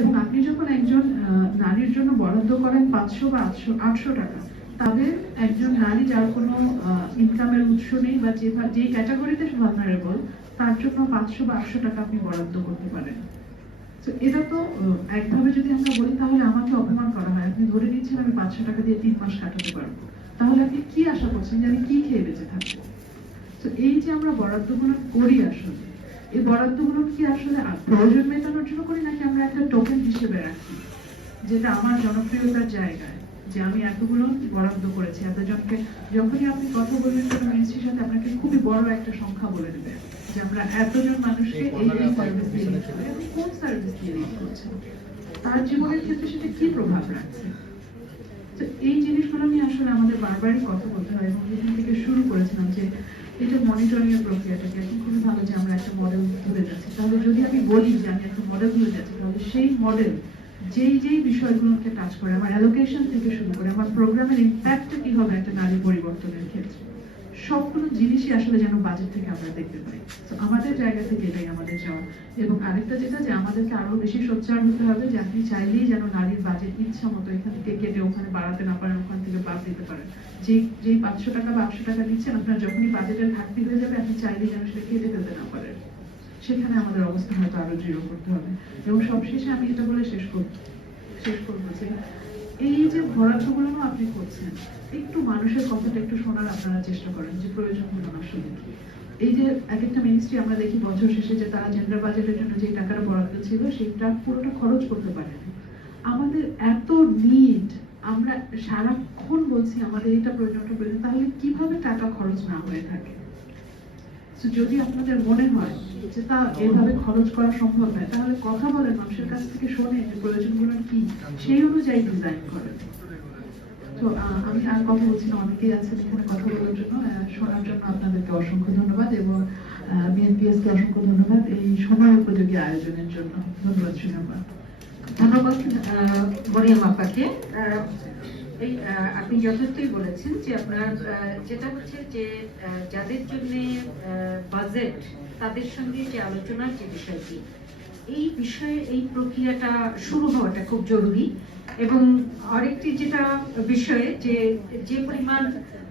এবং আপনি যখন একজন নারীর জন্য বরাদ্দ করেন পাঁচশো বা আটশো আটশো টাকা, তাদের একজন নারী যার কোনো ইনকামের উৎস নেই বা যে যে ক্যাটাগরিতে ভালনারেবল তার জন্য পাঁচশো বা আটশো টাকা আপনি বরাদ্দ করতে পারেন। তো এটা তো একভাবে যদি আমরা বলি, তাহলে আমাকে অপমান করা হয়। আপনি ধরে নিচ্ছেন আমি পাঁচশো টাকা দিয়ে তিন মাস কাটাতে পারব। তাহলে আপনি কি আশা করছেন যে আমি কি খেয়ে বেঁচে থাকব? তো এই যে আমরা বরাদ্দগুলো করি আসলে এই বরাদ্দগুলো কি আসলে প্রয়োজন মেটানোর জন্য করি নাকি আমরা একটা টোকেন হিসেবে রাখি যেটা আমার জনপ্রিয়তার জায়গায় যে আমি এতগুলো বরাদ্দ করেছি? এতজনকে যখনই আপনি কথা বলবেন কোনো মিনিস্ট্রির সাথে আপনাকে খুবই বড় একটা সংখ্যা বলে দেবে যে আমরা এতজন মানুষকে এই এই সার্ভিস দিয়ে দিচ্ছি। কোন সার্ভিস দিয়ে দিতে হচ্ছে তার জীবনের ক্ষেত্রে সেটা কি প্রভাব রাখছে? তো এই জিনিসগুলো নিয়ে আসলে আমাদের বারবারই কথা বলতে হয় এবং যেখান থেকে শুরু করেছিলাম যে এটা মনিটরিং এর প্রক্রিয়াটাকে খুবই ভালো যে আমরা একটা মডেল ধরে যাচ্ছি। তাহলে যদি আমি বলি যে আমি একটা মডেল ধরে যাচ্ছি, তাহলে সেই মডেল যেই যেই বিষয়গুলোকে কাজ করে, আমার অ্যালোকেশন থেকে শুরু করে, আমার প্রোগ্রামের ইম্প্যাক্টটা কি হবে একটা নারী পরিবর্তনের ক্ষেত্রে? সবগুলো জিনিসই আসলে যেন বাজেট থেকে আমরা দেখতে পাই। তো আমাদের জায়গা থেকে এটাই আমাদের যাওয়া এবং আরেকটা যেটা যে আমাদেরকে আরও বেশি সোচ্চার হতে হবে যে আপনি চাইলেই যেন নারীর বাজেট ইচ্ছা মতো এখান থেকে কেটে ওখানে বাড়াতে না পারেন, ওখান থেকে বাদ দিতে পারেন। যে যেই পাঁচশো টাকা বা আটশো টাকা দিচ্ছেন, আপনার যখনই বাজেটের ঘাটতি হয়ে যাবে, আপনি চাইলেই যেন সেটা কেটে ফেলতে না পারেন। সেখানে আমাদের অবস্থা হয়তো আরও দৃঢ় করতে হবে। এবং সবশেষে আমি এটা বলে শেষ করব শেষ করব যে এই যে বরাদ্দগুলো আপনি করছেন, একটু মানুষের কথাটা একটু শোনার আপনারা চেষ্টা করেন যে প্রয়োজনগুলো আসলে এই যে এক একটা মিনিস্ট্রি আমরা দেখি বছর শেষে যে তারা জেন্ডার বাজেটের জন্য যে টাকাটা বরাদ্দ ছিল, সেটা পুরোটা খরচ করতে পারেনি আমাদের এত নিড আমরা সারাক্ষণ বলছি আমাদের এটা প্রয়োজনটা প্রয়োজন, তাহলে কীভাবে টাকা খরচ না হয়ে থাকে? যদি আপনাদের মনে হয় যে তা এভাবে খরচ করা সম্ভব নয়, তাহলে কথা বলেন, মানুষের কাছ থেকে শোনেন যে প্রয়োজনগুলো কি, সেই অনুযায়ী ডিজাইন করেন। তো আমি আর কথা বলছি না, অনেকেই আছেন এখানে কথা বলার জন্য শোনার জন্য আপনাদেরকে অসংখ্য ধন্যবাদ এবং বিএনপিএস কে অসংখ্য ধন্যবাদ এই সময় উপযোগী আয়োজনের জন্য। ধন্যবাদ, সুনামা। ধন্যবাদ মরিয়ম আপাকে। এই আপনি যথার্থই বলেছেন যে আপনার যেটা হচ্ছে যে যাদের জন্য বাজেট তাদের সঙ্গে যে আলোচনার যে বিষয়টি, এই বিষয়ে, এই প্রক্রিয়াটা শুরু হওয়াটা খুব জরুরি। এবং আরেকটি যেটা বিষয়ে যে যে পরিমাণ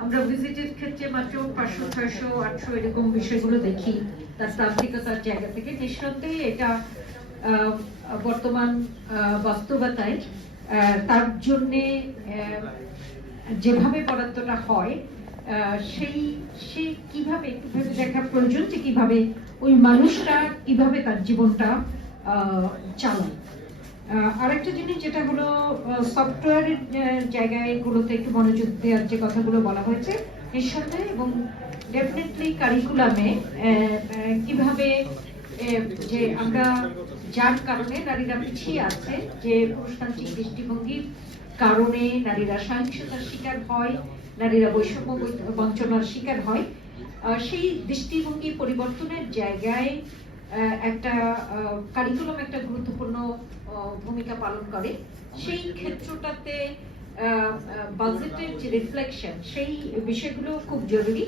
আমরা ভিজিটের ক্ষেত্রে মাত্র পাঁচশো, ছয়শো, আটশো এরকম বিষয়গুলো দেখি, তার তান্ত্রিকতার জায়গা থেকে, নিঃসন্দেহে এটা বর্তমান বাস্তবতায় তার জন্যে যেভাবে বরাদ্দটা হয় সেই, সে কীভাবে একটু ভেবে দেখা প্রয়োজন যে কীভাবে ওই মানুষটা কীভাবে তার জীবনটা চালায়। আরেকটা জিনিস যেটা হলো সফটওয়্যারের জায়গায় গুলোতে একটু মনোযোগ দেওয়ার যে কথাগুলো বলা হয়েছে, নিঃসন্দেহে এবং ডেফিনেটলি কারিকুলামে কীভাবে যে আমরা যার কারণে নারীরা পিছিয়ে আছে যে পুরুষতান্ত্রিক দৃষ্টিভঙ্গির কারণে নারীরা সহিংসতার শিকার হয়, নারীরা বৈষম্য বঞ্চনার শিকার হয়। সেই দৃষ্টিভঙ্গি পরিবর্তনের জায়গায় একটা কারিকুলাম একটা গুরুত্বপূর্ণ ভূমিকা পালন করে। সেই ক্ষেত্রটাতে বাজেটের যে রিফ্লেকশন সেই বিষয়গুলো খুব জরুরি।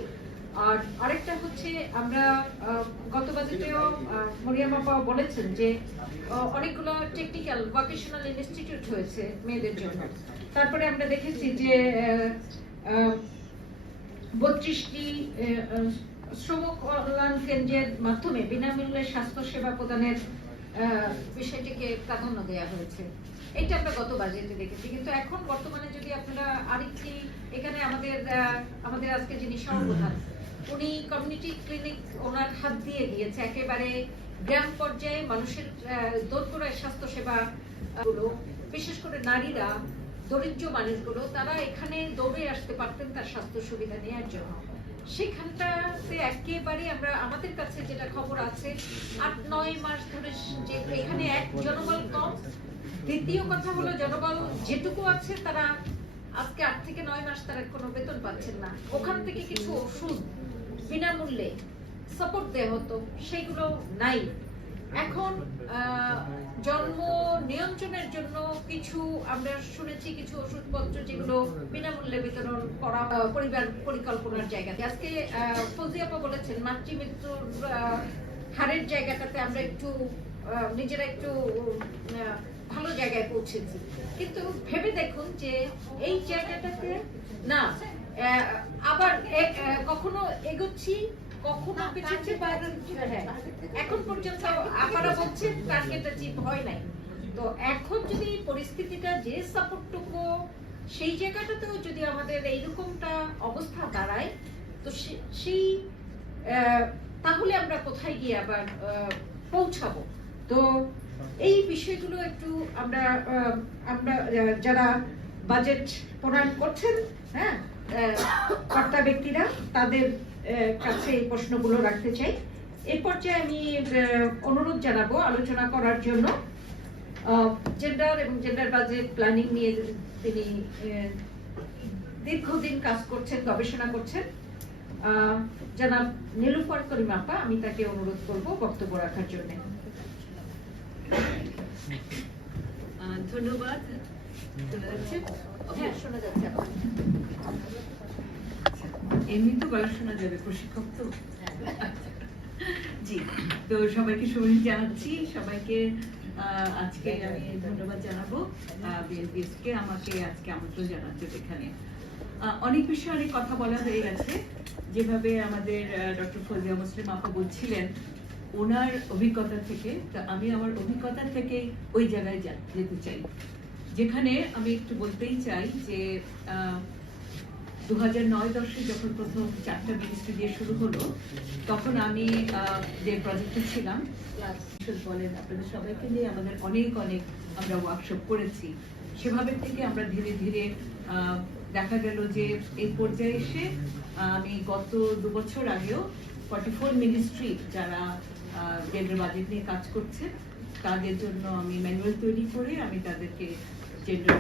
আর আরেকটা হচ্ছে আমরা গত বাজেটেও মরিয়াম আপা বলেছেন যে অনেকগুলো টেকনিক্যাল ভোকেশনাল ইনস্টিটিউট হয়েছে মেয়েদের জন্য। তারপরে আমরা দেখেছি যে বত্রিশটি শ্রম কল্যাণ কেন্দ্রের মাধ্যমে বিনামূল্যে স্বাস্থ্য সেবা প্রদানের বিষয়টিকে প্রাধান্য দেওয়া হয়েছে। এটা আমরা গত বাজেটে দেখেছি। কিন্তু এখন বর্তমানে যদি আপনারা আরেকটি, এখানে আমাদের আমাদের আজকে যিনি সহপ্রধান উনি কমিউনিটি ক্লিনিক ওনার হাত দিয়ে দিয়েছে। একেবারে গ্রাম পর্যায়ে মানুষের দোরগোড়ায় স্বাস্থ্য সেবা গুলো, বিশেষ করে নারীরা, দরিদ্র মানুষগুলো, তারা এখানে দৌড়ে আসতে পারতেন তার স্বাস্থ্য সুবিধা নেওয়ার জন্য। সেখানটাতে একেবারে আমরা, আমাদের কাছে যেটা খবর আছে, আট, নয় মাস ধরে যে এখানে এক জনবল কম। দ্বিতীয় কথা হলো জনবল যেটুকু আছে, তারা আজকে আট থেকে নয় মাস তারা কোনো বেতন পাচ্ছেন না। ওখান থেকে কিছু ওষুধ বিনামূল্যে সাপোর্ট দেওয়া হতো সেগুলো নাই। এখন জন্ম নিয়ন্ত্রণের জন্য কিছু আমরা শুনেছি কিছু ওষুধপত্র যেগুলো বিনামূল্যে বিতরণ করা পরিবার পরিকল্পনার জায়গাতে। আজকে ফজিয়াপা বলেছেন মাতৃমৃত্যুর হারের জায়গাটাতে আমরা একটু নিজেরা একটু আহ, জায়গায় পৌঁছেছি। কিন্তু ভেবে দেখুন যে এই জায়গাটাতে না আবার কখনো এগোচ্ছি কখনো পিছাচ্ছি বা হ্যাঁ এখন পর্যন্ত আপনারা বলছেন টার্গেট অ্যাচিভ হয় নাই। তো এখন যদি পরিস্থিতিটা যে সাপোর্টটুকু সেই জায়গাটাতেও যদি আমাদের এইরকমটা অবস্থা দাঁড়ায় তো সেই তাহলে আমরা কোথায় গিয়ে আবার পৌঁছাবো? তো এই বিষয়গুলো একটু আমরা আমরা যারা বাজেট প্রণয়ন করছেন হ্যাঁ কর্তা ব্যক্তিরা তাদের কাছে এই প্রশ্নগুলো রাখতে চাই। এই পর্যায়ে আমি আহ, অনুরোধ জানাব আলোচনা করার জন্য। জেন্ডার এবং জেন্ডার বাজেট প্ল্যানিং নিয়ে তিনি দীর্ঘদিন কাজ করছেন গবেষণা করছেন। আহ, জনাব নীলুফার করিম আপা আমি তাকে অনুরোধ করব বক্তব্য রাখার জন্য। আহ, ধন্যবাদ। হ্যাঁ। এমনি তো গলা শোনা যাবে প্রশিক্ষক তো। জি তো সবাইকে শুভেচ্ছা জানাচ্ছি। সবাইকে আজকে আমি ধন্যবাদ জানাব। আমাকে আজকে আমন্ত্রণ জানাচ্ছে এখানে। অনেক বিষয়ে অনেক কথা বলা হয়ে গেছে। যেভাবে আমাদের ডক্টর ফজিয়া মুসলিম আপা বলছিলেন ওনার অভিজ্ঞতা থেকে তা আমি আমার অভিজ্ঞতা থেকে ওই জায়গায় যেতে চাই। যেখানে আমি একটু বলতেই চাই যে দু হাজার নয় দশে যখন প্রথম চারটা মিনিস্ট্রি দিয়ে শুরু হলো তখন আমি যে প্রজেক্টে ছিলাম বলেন আপনাদের সবাইকে নিয়ে আমাদের অনেক অনেক আমরা ওয়ার্কশপ করেছি। সেভাবে থেকে আমরা ধীরে ধীরে দেখা গেল যে এই পর্যায়ে এসে আমি গত দু বছর আগেও ফর্টি ফোর মিনিস্ট্রি যারা জেন্ডার বাজেট নিয়ে কাজ করছে তাদের জন্য আমি ম্যানুয়াল তৈরি করে আমি তাদেরকে gender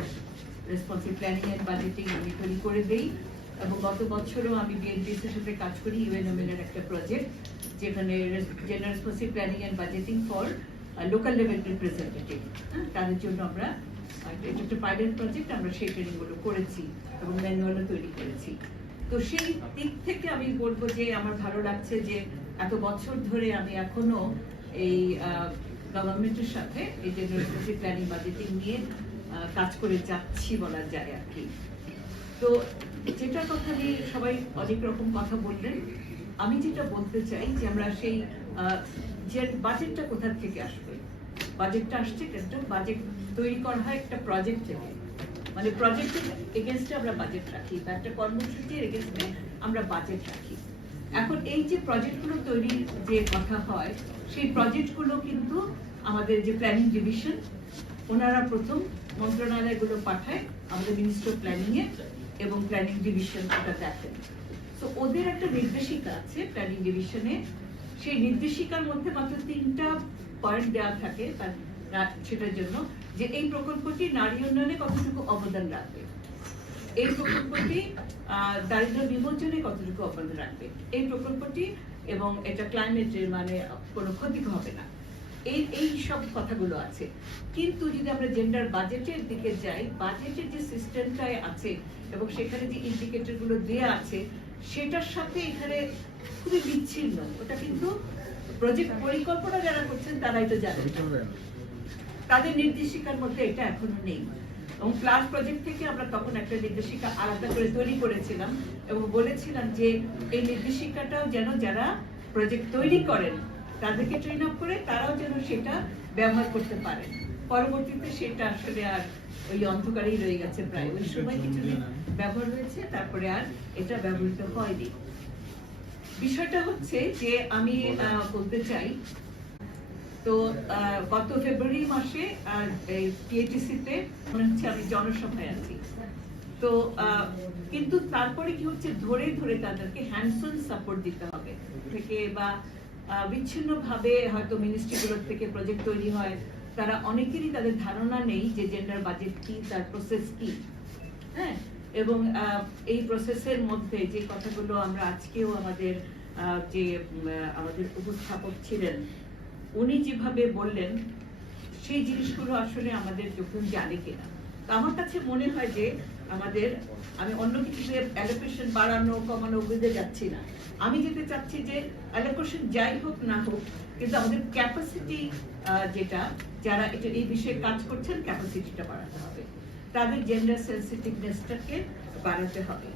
responsive planning and budgeting আমি তৈরি করে দেই এবং গত বছরও আমি বিএনপিএস এর সাথে কাজ করি ইউএনএমএল এর একটা প্রজেক্ট যেখানে gender responsive planning and budgeting for local level representative তাদের জন্য আমরা একটা পাইলট প্রজেক্ট আমরা সেই ট্রেনিংগুলো করেছি এবং ম্যানুয়ালও তৈরি করেছি। তো সেই দিক থেকে আমি বলব যে আমার ভালো লাগছে যে এত বছর ধরে আমি এখনও এই গভর্নমেন্টের সাথে এই রেসপন্সিভ প্ল্যানিং বাজেটিং নিয়ে কাজ করে যাচ্ছি বলা যায় আর কি। তো যেটা কথা নিয়ে সবাই অনেক রকম কথা বললেন, আমি যেটা বলতে চাই যে আমরা সেই যে বাজেটটা কোথা থেকে আসবে? বাজেটটা আসছে একটা বাজেট তৈরি করা হয় একটা প্রজেক্ট থেকে মানে প্রজেক্টের এগেনস্টে আমরা বাজেট রাখি বা একটা কর্মসূচির এগেনস্টে আমরা বাজেট রাখি। এখন এই যে প্রজেক্টগুলো তৈরির যে কথা হয়, সেই প্রজেক্টগুলো কিন্তু আমাদের যে প্ল্যানিং ডিভিশন ওনারা প্রথম মন্ত্রণালয়গুলো পাঠায় আমাদের মিনিস্টার প্ল্যানিং এ এবং প্ল্যানিং ডিভিশন ওটা দেখেন তো ওদের একটা নির্দেশিকা আছে প্ল্যানিং ডিভিশনে সেই নির্দেশিকার মধ্যে মাত্র তিনটা পয়েন্ট দেওয়া থাকে সেটার জন্য যে এই প্রকল্পটি নারী উন্নয়নে কতটুকু অবদান রাখবে। এই প্রকল্পটি দারিদ্র বিমোচনে কতটুকু অবদান রাখবে। এই প্রকল্পটি এবং এটা ক্লাইমেটের মানে কোনো ক্ষতি হবে না। এই এই সব কথাগুলো আছে। কিন্তু যদি আমরা জেন্ডার বাজেটের দিকে যাই বাজেটের যে সিস্টেমটাই আছে এবং সেখানে যে ইন্ডিকেটরগুলো দেয়া আছে সেটার সাথে এখানে খুবই বিচ্ছিন্ন। ওটা কিন্তু প্রজেক্ট পরিকল্পনা যারা করছেন তারাই তো জানেন। তাদের নির্দেশিকার মধ্যে এটা এখনও নেই। এবং প্লাস প্রজেক্ট থেকে আমরা তখন একটা নির্দেশিকা আলাদা করে তৈরি করেছিলাম এবং বলেছিলাম যে এই নির্দেশিকাটাও যেন যারা প্রজেক্ট তৈরি করেন তাদেরকে ট্রেন আপ করে তারাও যেন সেটা ব্যবহার করতে পারে। পরবর্তীতে সেটা আসলে আর ওই অন্ধকারেই রয়ে গেছে প্রায়। ওই সময় কিছুদিন ব্যবহার হয়েছে তারপরে আর এটা ব্যবহৃত হয়নি। বিষয়টা হচ্ছে যে আমি বলতে চাই তো গত ফেব্রুয়ারি মাসে টিএটিসি তে মনে হচ্ছে আমি জনসভায় আছি। তো আহ, কিন্তু তারপরে কি হচ্ছে? ধরে ধরে তাদেরকে হ্যান্ডসন সাপোর্ট দিতে হবে। থেকে বা বিচ্ছিন্ন ভাবে হয়তো মিনিস্ট্রিগুলোর থেকে প্রজেক্ট তৈরি হয়। তারা অনেকেরই তাদের ধারণা নেই যে জেন্ডার বাজেট কি, তার প্রসেস কি। হ্যাঁ? এবং এই প্রসেসের মধ্যে যে কথাগুলো আমরা আজকেও আমাদের যে আমাদের উপস্থাপক ছিলেন, উনি যেভাবে বললেন, সেই জিনিসগুলো আসলে আমাদের যখন জানে কিনা। তো আমার কাছে মনে হয় যে আমাদের, আমি অন্য কিছুতে অ্যালোকেশন বাড়ানো, কমানো বুঝতে যাচ্ছি না। আমি যেতে চাচ্ছি যে অ্যালোকেশন যাই হোক না হোক, কিন্তু আমাদের ক্যাপাসিটি যেটা, যারা এটা, এই বিষয়ে কাজ করছেন ক্যাপাসিটিটা বাড়াতে হবে। তাদের জেন্ডার সেন্সিটিভনেসটাকে বাড়াতে হবে।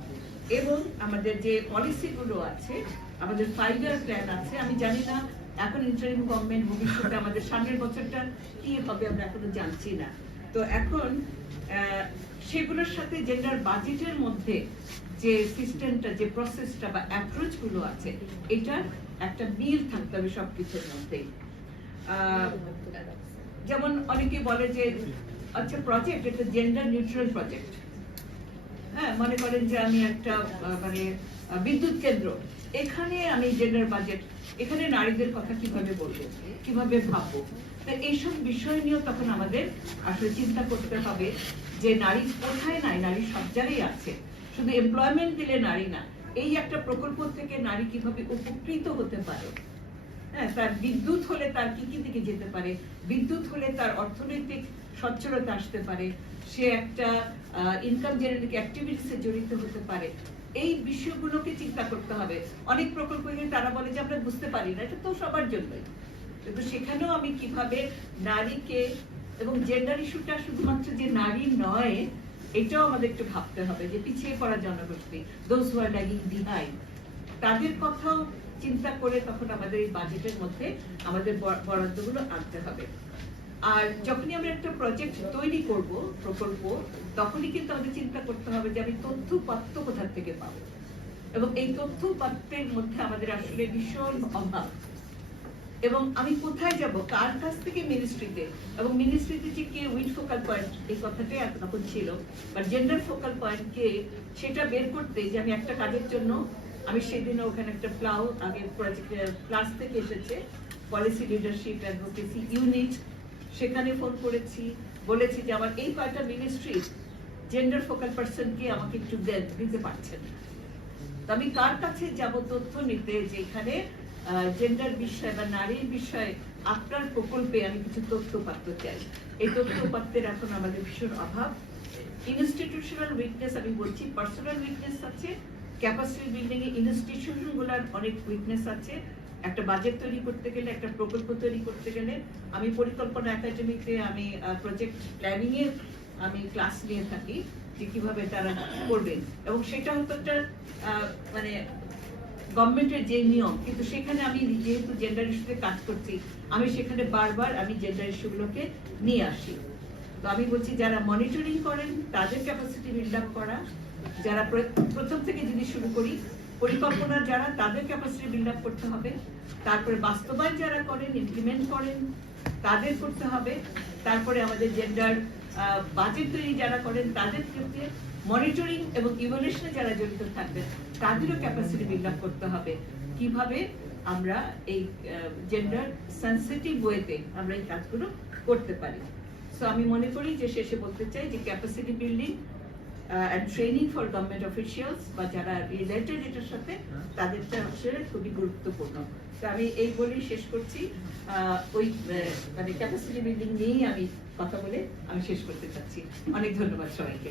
এবং আমাদের যে পলিসিগুলো আছে, আমাদের ফাইভ ইয়ার প্ল্যান আছে, আমি জানি না, এখন ইন্টারিম গভর্নমেন্ট ভবিষ্যতে আমাদের সামনের বছরটা কি হবে, আমরা এখনও জানছি না। তো এখন সেগুলোর সাথে জেন্ডার বাজেটের মধ্যে যে সিস্টেমটা যে প্রসেসটা বা অ্যাপ্রোচগুলো আছে এটার একটা মিল থাকতে হবে সবকিছুর মধ্যেই আহ, যেমন অনেকে বলে যে আচ্ছা প্রজেক্ট এটা জেন্ডার নিউট্রাল প্রজেক্ট হ্যাঁ মনে করেন যে আমি একটা মানে বিদ্যুৎ কেন্দ্র। এখানে আমি জেন্ডার বাজেট এখানে নারীদের কথা কীভাবে বলব, কীভাবে ভাববো? তা এইসব বিষয় নিয়েও তখন আমাদের আসলে চিন্তা করতে হবে যে নারী কোথায় নাই, নারী সব জায়গায় আছে। শুধু এমপ্লয়মেন্ট দিলে নারী না, এই একটা প্রকল্প থেকে নারী কীভাবে উপকৃত হতে পারে? হ্যাঁ তার বিদ্যুৎ হলে তার কি কি দিকে যেতে পারে? বিদ্যুৎ হলে তার অর্থনৈতিক সচ্ছলতা আসতে পারে। সে একটা ইনকাম জেনারেটিং অ্যাক্টিভিটিসে জড়িত হতে পারে। এই বিষয়গুলোকে চিন্তা করতে হবে। অনেক প্রকল্প তারা বলে যে আমরা বুঝতে পারি না, এটা তো সবার জন্যই। কিন্তু সেখানেও আমি কীভাবে নারীকে এবং জেন্ডার ইস্যুটা শুধুমাত্র যে নারী নয়, এটাও আমাদের একটু ভাবতে হবে যে পিছিয়ে পড়া জনগোষ্ঠী those who are lagging behind তাদের কথাও চিন্তা করে তখন আমাদের এই বাজেটের মধ্যে আমাদের বর- বরাদ্দগুলো আনতে হবে। আর যখনই আমরা একটা প্রজেক্ট তৈরি করব, প্রকল্প, তখনই কিন্তু আমাদের চিন্তা করতে হবে যে আমি তথ্য পাত্র কোথা থেকে পাবো? এবং এই তথ্য পাত্রের মধ্যে আমাদের আসলে ভীষণ অভাব। এবং আমি কোথায় যাব? কার কাছ থেকে মিনিস্ট্রিতে এবং মিনিস্ট্রিতে যে কে উইথ ফোকাল পয়েন্ট এই কথাটাই তখন ছিল। বা জেন্ডার ফোকাল পয়েন্ট কে সেটা বের করতে যে আমি একটা কাজের জন্য, আমি সেদিন ওখানে একটা প্লাউ আগে প্রজেক্ট ক্লাস থেকে এসেছে পলিসি লিডারশিপ অ্যাডভোকেসি ইউনিট সেখানে ফোন করেছি, বলেছি যে আমার এই কয়টা মিনিস্ট্রি জেন্ডার ফোকাল পার্সনকে আমাকে একটু দিতে পারছেন না। আমি কার কাছে যাব তথ্য নিতে যে এখানে জেন্ডার বিষয় বা নারীর বিষয়ে আপনার প্রকল্পে আমি কিছু তথ্য পাত্র চাই। এই তথ্য পাত্রের এখন আমাদের ভীষণ অভাব। ইনস্টিটিউশনাল উইকনেস আমি বলছি পার্সোনাল উইকনেস আছে ক্যাপাসিটি বিল্ডিং এ ইনস্টিটিউশনগুলার অনেক উইকনেস আছে। একটা বাজেট তৈরি করতে গেলে, একটা প্রকল্প তৈরি করতে গেলে আমি পরিকল্পনা একাডেমিতে আমি প্রজেক্ট প্ল্যানিং এর আমি ক্লাস নিয়ে থাকি যে কীভাবে তারা করবেন এবং সেটা হয়তো একটা মানে গভর্নমেন্টের যে নিয়ম, কিন্তু সেখানে আমি যেহেতু জেন্ডার ইস্যুতে কাজ করছি, আমি সেখানে বারবার আমি জেন্ডার ইস্যুগুলোকে নিয়ে আসি। তো আমি বলছি, যারা মনিটরিং করেন, তাদের ক্যাপাসিটি বিল্ড আপ করা, যারা প্র- প্রথম থেকে যদি শুরু করি পরিকল্পনা যারা, তাদের ক্যাপাসিটি বিল্ড আপ করতে হবে। তারপরে বাস্তবায়ন যারা করেন ইমপ্লিমেন্ট করেন, তাদের করতে হবে। তারপরে আমাদের জেন্ডার বাজেট তৈরি যারা করেন, তাদের ক্ষেত্রে মনিটরিং এবং ইভলিউশনে যারা জড়িত থাকবেন তাদেরও ক্যাপাসিটি বিল্ড আপ করতে হবে। কীভাবে আমরা এই জেন্ডার সেন্সিটিভ ওয়েতে আমরা এই কাজগুলো করতে পারি। সো আমি মনে করি যে শেষে বলতে চাই যে capacity building training for government officials বা যারা রিলেটেড এটার সাথে তাদেরটা আসলে খুবই গুরুত্বপূর্ণ। তো আমি এই বলেই শেষ করছি। আহ, ওই মানে ক্যাপাসিটি বিল্ডিং নিয়েই আমি কথা বলে আমি শেষ করতে চাচ্ছি। অনেক ধন্যবাদ সবাইকে।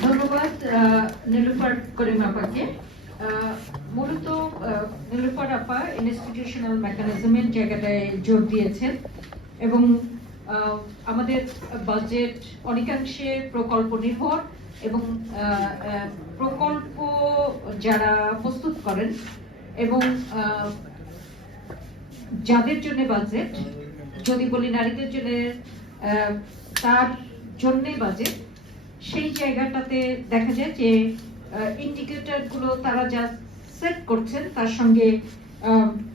ধন্যবাদ নীলুফার করিম আপাকে। মূলত আহ, নীলুফার আপা ইনস্টিটিউশনাল মেকানিজমের জায়গাটায় জোর দিয়েছেন এবং আহ, আমাদের বাজেট অনেকাংশে প্রকল্প নির্ভর। এবং প্রকল্প যারা প্রস্তুত করেন এবং যাদের জন্য বাজেট যদি বলি নারীদের জন্য তার জন্যে বাজেট সেই জায়গাটাতে দেখা যায় যে ইন্ডিকেটরগুলো তারা যা সেট করছেন, তার সঙ্গে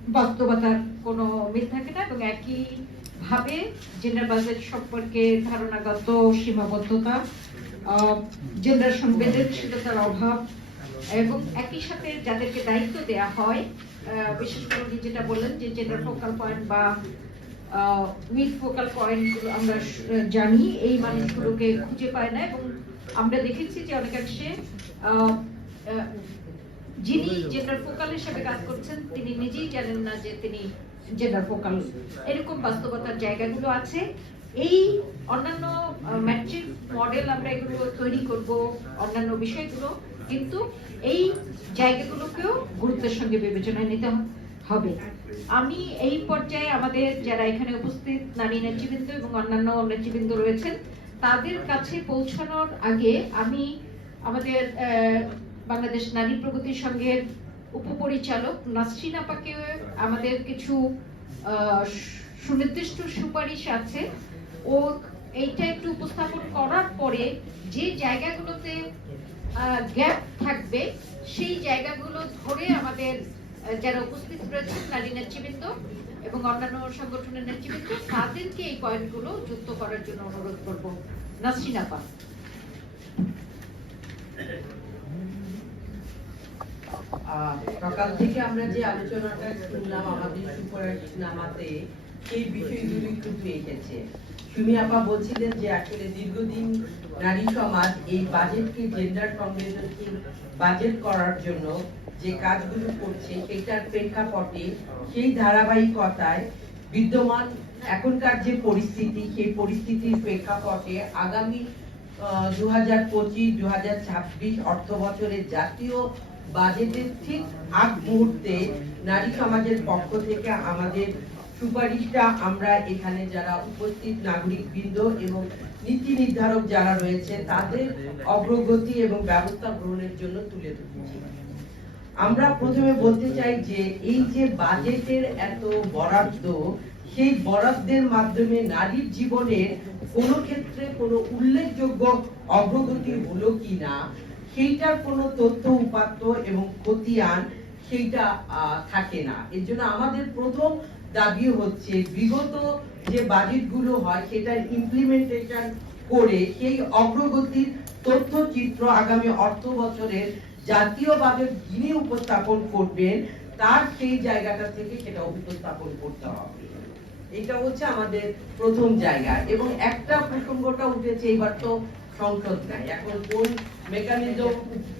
বাস্তবতার কোনো মিল থাকে না এবং একই ভাবে জেন্ডার বাজেট সম্পর্কে ধারণাগত সীমাবদ্ধতা জেন্ডার সংবেদনশীলতার অভাব। এবং একই সাথে যাদেরকে দায়িত্ব দেয়া হয় বিশেষ করে উনি যেটা বললেন যে জেন্ডার ফোকাল পয়েন্ট বা উইথ ফোকাল পয়েন্টগুলো আমরা জানি, এই মানুষগুলোকে খুঁজে পায় না। এবং আমরা দেখেছি যে অনেকাংশে যিনি জেন্ডার ফোকাল হিসেবে কাজ করছেন, তিনি নিজেই জানেন না যে তিনি জেন্ডার ফোকাল এরকম বাস্তবতার জায়গাগুলো আছে। এই অন্যান্য ম্যাট্রিক মডেল আমরা এগুলো তৈরি করব, অন্যান্য বিষয়গুলো, কিন্তু এই জায়গাগুলোকেও গুরুত্বের সঙ্গে বিবেচনায় নিতে হবে। আমি এই পর্যায়ে আমাদের যারা এখানে উপস্থিত নারী নেতৃবৃন্দ এবং অন্যান্য নেতৃবৃন্দ রয়েছেন, তাদের কাছে পৌঁছানোর আগে আমি আমাদের বাংলাদেশ নারী প্রগতি সংঘের উপপরিচালক নাসরিন আপাকে আমাদের কিছু সুনির্দিষ্ট সুপারিশ আছে। ও এইটা একটু উপস্থাপন করার পরে যে জায়গাগুলোতে গ্যাপ থাকবে, সেই জায়গাগুলো ধরে আমাদের যারা উপস্থিত রয়েছেন, নারী নেতৃবৃন্দ এবং অন্যান্য সংগঠনের নেতৃবৃন্দ, তাদেরকে এই পয়েন্টগুলো যুক্ত করার জন্য অনুরোধ করব। নাসরিন আপা। সকাল থেকে আমরা যে আলোচনাটা শুনলাম আমাদের সুপরিনামাতে সেই বিষয়গুলি কিন্তু এসেছে। সুমি আপা বলছিলেন যে আসলে দীর্ঘদিন নারী সমাজ এই বাজেটকে জেন্ডার সংবেদনশীল বাজেট করার জন্য যে কাজগুলো করছে সেটার প্রেক্ষাপটে সেই ধারাবাহিকতায় বিদ্যমান এখনকার যে পরিস্থিতি, সেই পরিস্থিতির প্রেক্ষাপটে আগামী দু হাজার পঁচিশ দু হাজার ছাব্বিশ অর্থ বছরের জাতীয় বাজেটের ঠিক আগ মুহূর্তে নারী সমাজের পক্ষ থেকে আমাদের সুপারিশটা আমরা এখানে যারা উপস্থিত নাগরিক বৃন্দ এবং নীতি নির্ধারক যারা রয়েছে, তাদের অগ্রগতি এবং ব্যবস্থা গ্রহণের জন্য তুলে ধরছি। আমরা প্রথমে বলতে চাই যে, এই যে বাজেটের এত বরাদ্দ, সেই বরাদ্দের মাধ্যমে নারীর জীবনের কোনো ক্ষেত্রে কোনো উল্লেখযোগ্য অগ্রগতি হলো কিনা সেইটার কোনো তথ্য উপাত্ত এবং খতিয়ান সেইটা থাকে না। এর জন্য আমাদের প্রথম দাবি হচ্ছে, বিগত যে বাজেটগুলো হয়, সেটার ইমপ্লিমেন্টেশন করে সেই অগ্রগতির তথ্যচিত্র আগামী অর্থ বছরের জাতীয় বাজেট যিনি উপস্থাপন করবেন, তার সেই জায়গাটা থেকে সেটা উপস্থাপন করতে হবে। এটা হচ্ছে আমাদের প্রথম জায়গা এবং একটা প্রসঙ্গটা উঠেছে, এবার তো সংসদ নাই। এখন কোন মেকানিজম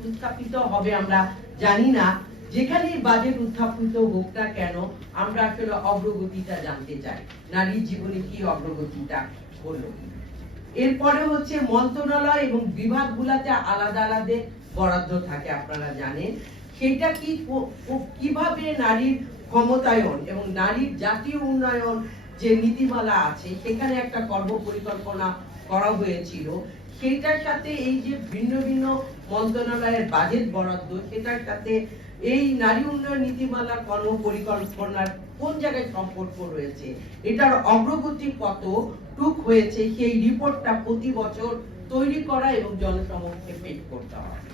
উত্থাপিত হবে আমরা জানি না। যেখানে বাজেট উত্থাপিত হোক না কেন, আমরা আসলে অগ্রগতিটা জানতে চাই। নারীর জীবনে কি অগ্রগতিটা হলো? এরপরে হচ্ছে মন্ত্রণালয় এবং বিভাগগুলাতে আলাদা আলাদা বরাদ্দ থাকে, আপনারা জানেন। সেটা কি কীভাবে নারীর ক্ষমতায়ন এবং নারীর জাতীয় উন্নয়ন যে নীতিমালা আছে, সেখানে একটা কর্ম পরিকল্পনা করা হয়েছিল, সেটার সাথে এই যে ভিন্ন ভিন্ন মন্ত্রণালয়ের বাজেট বরাদ্দ, সেটার সাথে এই নারী উন্নয়ন নীতিমালার কর্ম পরিকল্পনার কোন জায়গায় সম্পর্ক রয়েছে? এটার অগ্রগতি কত টুক হয়েছে? সেই রিপোর্টটা প্রতি বছর তৈরি করা এবং জনসমক্ষে পেশ করতে হবে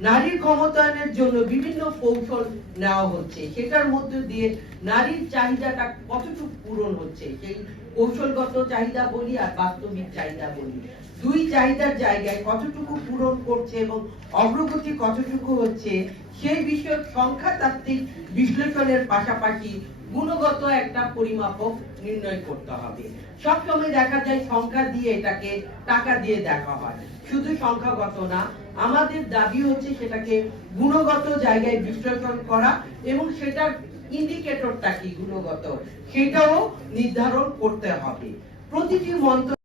নারীর ক্ষমতায়নের জন্য বিভিন্ন কৌশল নেওয়া হচ্ছে। সেটার মধ্যে দিয়ে নারীর চাহিদাটা কতটুকু পূরণ হচ্ছে? সেই কৌশলগত চাহিদা বলি আর বাস্তবিক চাহিদা বলি। দুই চাহিদার জায়গায় কতটুকু পূরণ করছে এবং অগ্রগতি কতটুকু হচ্ছে, সেই বিষয়ক সংখ্যাতাত্ত্বিক বিশ্লেষণের পাশাপাশি গুণগত একটা পরিমাপক নির্ণয় করতে হবে। সবসময় দেখা যায় সংখ্যা দিয়ে এটাকে টাকা দিয়ে দেখা হয়। শুধু সংখ্যাগত না, আমাদের দাবি হচ্ছে সেটাকে গুণগত জায়গায় বিশ্লেষণ করা এবং সেটার ইন্ডিকেটরটা কি গুণগত, সেটাও নির্ধারণ করতে হবে। প্রতিটি মন্ত্র